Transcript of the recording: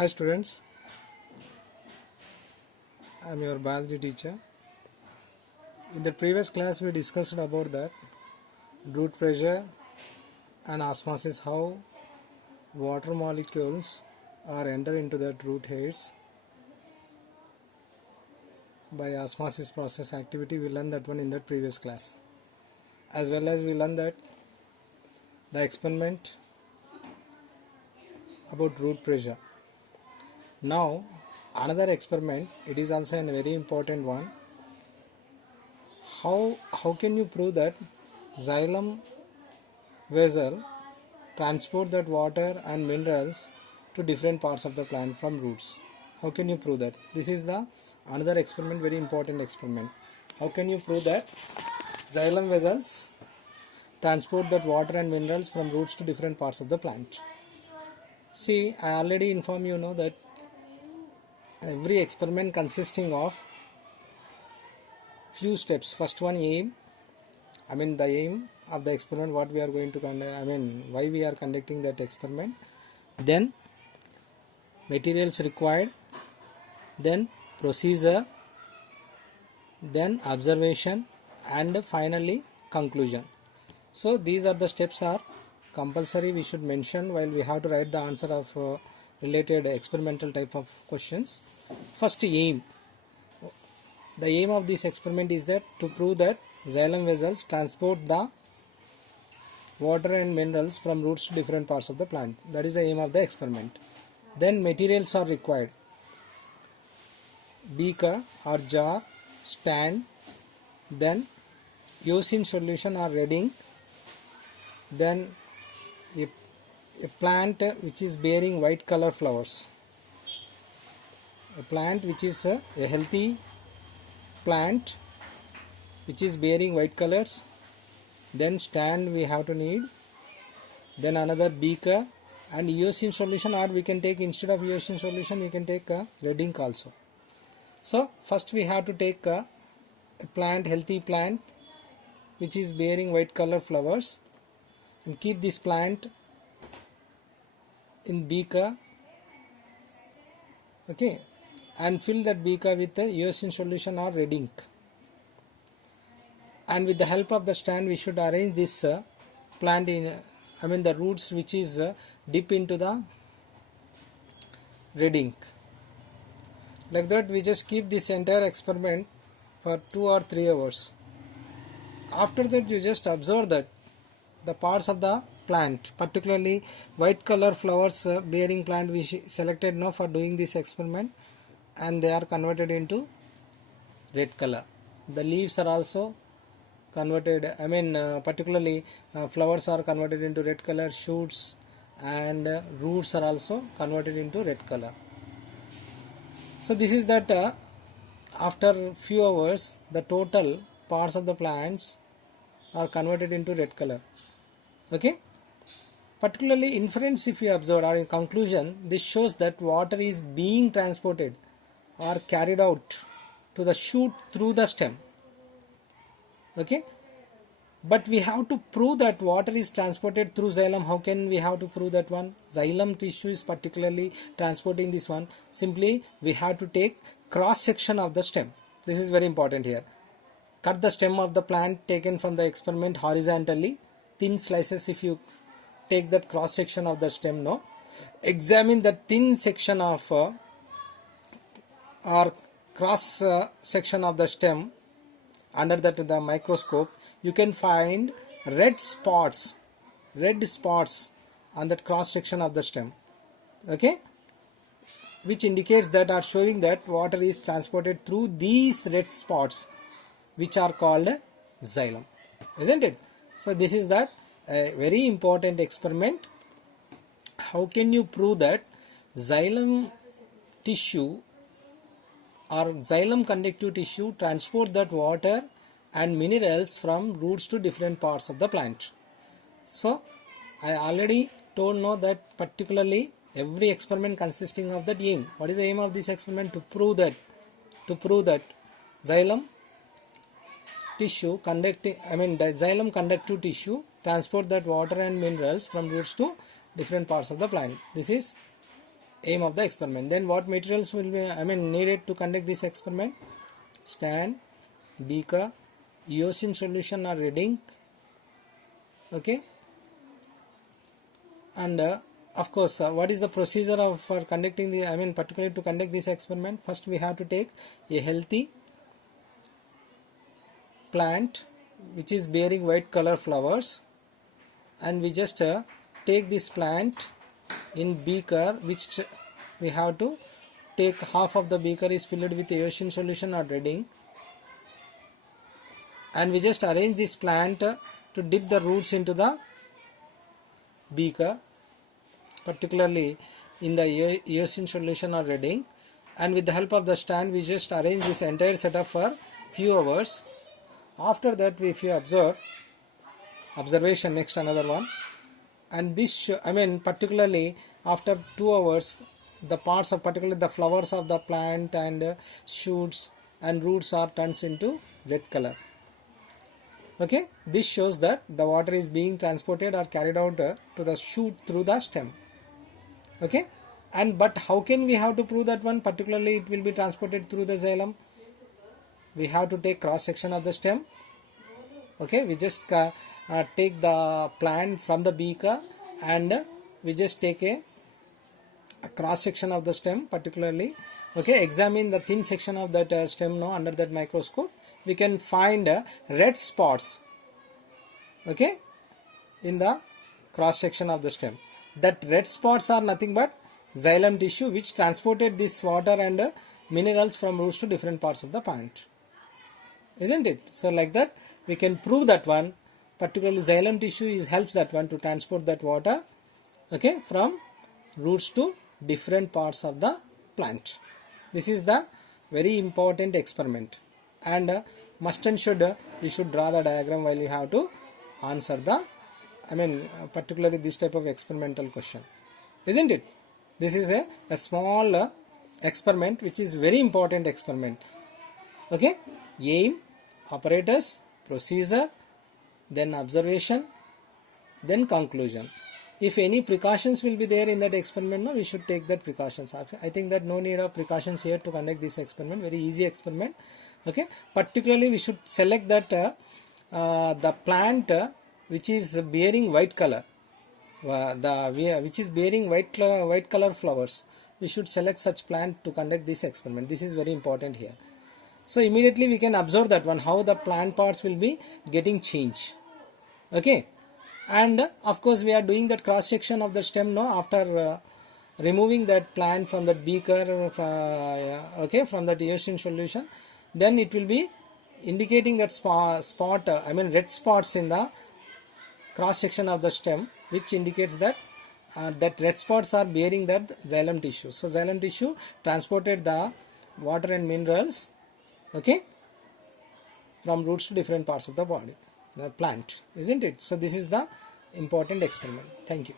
Hi students, I am your biology teacher. In the previous class we discussed about that root pressure and osmosis, how water molecules are enter into that root hairs by osmosis process activity. We learned that one in that previous class. As well as we learned that the experiment about root pressure. Now another experiment, it is also a very important one. How can you prove that xylem vessel transport that water and minerals to different parts of the plant from roots? How can you prove that? This is the another experiment, very important experiment. How can you prove that xylem vessels transport that water and minerals from roots to different parts of the plant? See, I already informed you know that every experiment consisting of few steps. First one, aim. The aim of the experiment, what we are going to conduct, why we are conducting that experiment. Then materials required, then procedure, then observation, and finally conclusion. So these are the steps are compulsory, we should mention while we have to write the answer of related experimental type of questions. First, aim. The aim of this experiment is that to prove that xylem vessels transport the water and minerals from roots to different parts of the plant. That is the aim of the experiment. Then materials are required. Beaker or jar, stand, then eosin solution or red ink, then a plant which is bearing white color flowers. A plant which is a healthy plant which is bearing white colors. Then stand we have to need, then another beaker and eosin solution, or we can take instead of eosin solution you can take a red ink also. So first we have to take a plant, healthy plant which is bearing white color flowers, and keep this plant in beaker, okay, and fill that beaker with the eosin solution or red ink. And with the help of the stand we should arrange this plant in the roots which is dip into the red ink. Like that we just keep this entire experiment for 2 or 3 hours. After that you just observe that the parts of the plant, particularly white color flowers bearing plant we selected now for doing this experiment, and they are converted into red color. The leaves are also converted, particularly flowers are converted into red color, shoots and roots are also converted into red color. So this is that after few hours the total parts of the plants are converted into red color. Okay, particularly inference if you observe, or in conclusion, this shows that water is being transported or carried out to the shoot through the stem. Okay, but we have to prove that water is transported through xylem. How can we have to prove that one? Xylem tissue is particularly transporting this one. Simply we have to take cross section of the stem. This is very important here. Cut the stem of the plant taken from the experiment horizontally, thin slices. If you take that cross section of the stem now, examine the thin section of or cross section of the stem under the microscope, you can find red spots on that cross section of the stem, okay, which indicates that, are showing that water is transported through these red spots which are called xylem, isn't it? So this is that a very important experiment. How can you prove that xylem tissue or xylem conductive tissue transport that water and minerals from roots to different parts of the plant? So I already told now that particularly every experiment consisting of that aim. What is the aim of this experiment? To prove that xylem tissue conducting, the xylem conductive tissue transport that water and minerals from roots to different parts of the plant. This is aim of the experiment. Then what materials will be needed to conduct this experiment? Stand, beaker, eosin solution or red ink, okay, and of course what is the procedure for conducting the particularly to conduct this experiment? First we have to take a healthy plant which is bearing white color flowers, and we just take this plant in beaker, which we have to take half of the beaker is filled with eosin solution or red ink, and we just arrange this plant to dip the roots into the beaker, particularly in the eosin solution or red ink, and with the help of the stand we just arrange this entire setup for few hours. After that, if you observe, observation, next another one, and this particularly after 2 hours the parts of particularly the flowers of the plant and shoots and roots are turned into red color. Okay, this shows that the water is being transported or carried out to the shoot through the stem. Okay, and but how can we have to prove that one? Particularly it will be transported through the xylem. We have to take cross section of the stem. Okay, we just take the plant from the beaker and we just take a cross section of the stem particularly. Okay, examine the thin section of that stem now under that microscope. We can find red spots, okay, in the cross section of the stem. That red spots are nothing but xylem tissue which transported this water and minerals from roots to different parts of the plant, isn't it? So like that we can prove that one, particularly xylem tissue helps that one to transport that water, okay, from roots to different parts of the plant. This is the very important experiment, and must and should you should draw the diagram while you have to answer the particularly this type of experimental question, isn't it? This is a small experiment which is very important experiment. Okay, aim, apparatus, procedure, then observation, then conclusion. If any precautions will be there in that experiment, no, we should take that precautions. I think that no need of precautions here to conduct this experiment. Very easy experiment. Okay, particularly we should select that the plant which is bearing white color, which is bearing white color flowers. We should select such plant to conduct this experiment. This is very important here. So immediately we can observe that one, how the plant parts will be getting changed. Okay, and of course we are doing that cross section of the stem now after removing that plant from that beaker, okay, from that eosin solution. Then it will be indicating that red spots in the cross section of the stem, which indicates that that red spots are bearing that xylem tissue. So xylem tissue transported the water and minerals, okay, from roots to different parts of the body, the plant, isn't it? So this is the important experiment. Thank you.